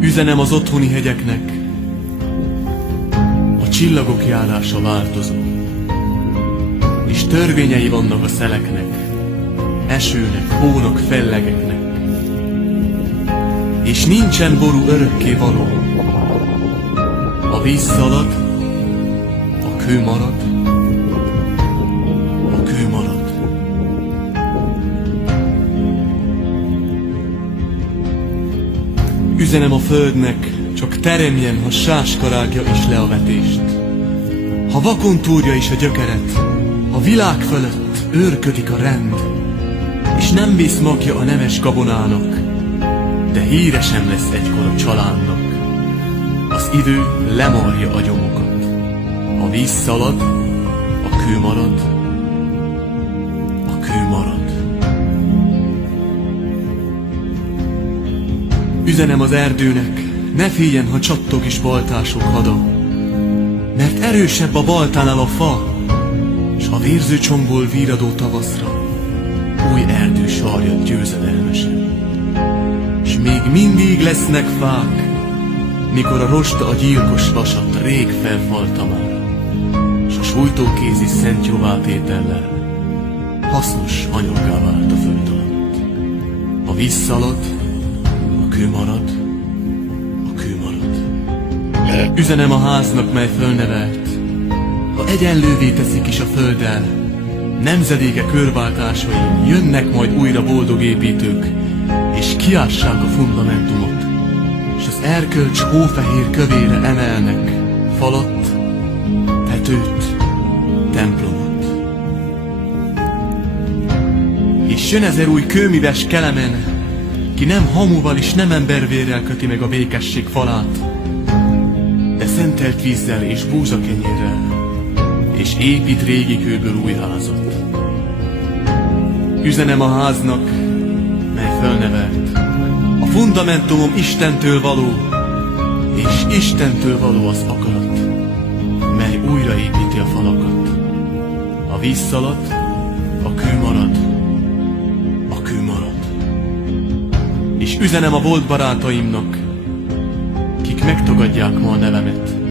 Üzenem az otthoni hegyeknek, a csillagok járása változó, és törvényei vannak a szeleknek, esőnek, hónak, fellegeknek. És nincsen ború örökké való. A víz szalad, a kő marad, a kő marad. Üzenem a földnek, csak teremjen, ha sáska rágja is le a vetést. Ha vakon túrja is a gyökeret, a világ fölött őrködik a rend, és nem visz magja a nemes gabonának, de híre sem lesz egykor a családnak. Az idő lemarja a gyomokat, a víz szalad, a kő marad, a kő marad. Üzenem az erdőnek, ne féljen, ha csattog is baltások hada, mert erősebb a baltánál a fa, s a vérző csombból víradó tavaszra új erdő sarjad győzedelmesen. S még mindig lesznek fák, mikor a rosta a gyilkos vasat rég felfalta már, s a sújtókézi szent jóvátétellel hasznos anyaggá vált a föld alatt. A víz szalad, a kő marad, a kő marad. Üzenem a háznak, mely fölnevelt, ha egyenlővé teszik is a földdel, nemzedéke körváltásai, jönnek majd újra boldog építők, és kiássák a fundamentumot, és az erkölcs hófehér kövére emelnek falat, tetőt, templomot. És jön ezer új kőműves Kelemen, ki nem hamuval és nem embervérrel köti meg a békesség falát, de szentelt vízzel és búzakenyérrel, és épít régi kőből új házat. Üzenem a háznak, mely fölnevelt, a fundamentumom Istentől való, és Istentől való az akarat, mely újraépíti a falakat. A víz szalad, a kő marad, a kő marad. És üzenem a volt barátaimnak, kik megtagadják ma a nevemet,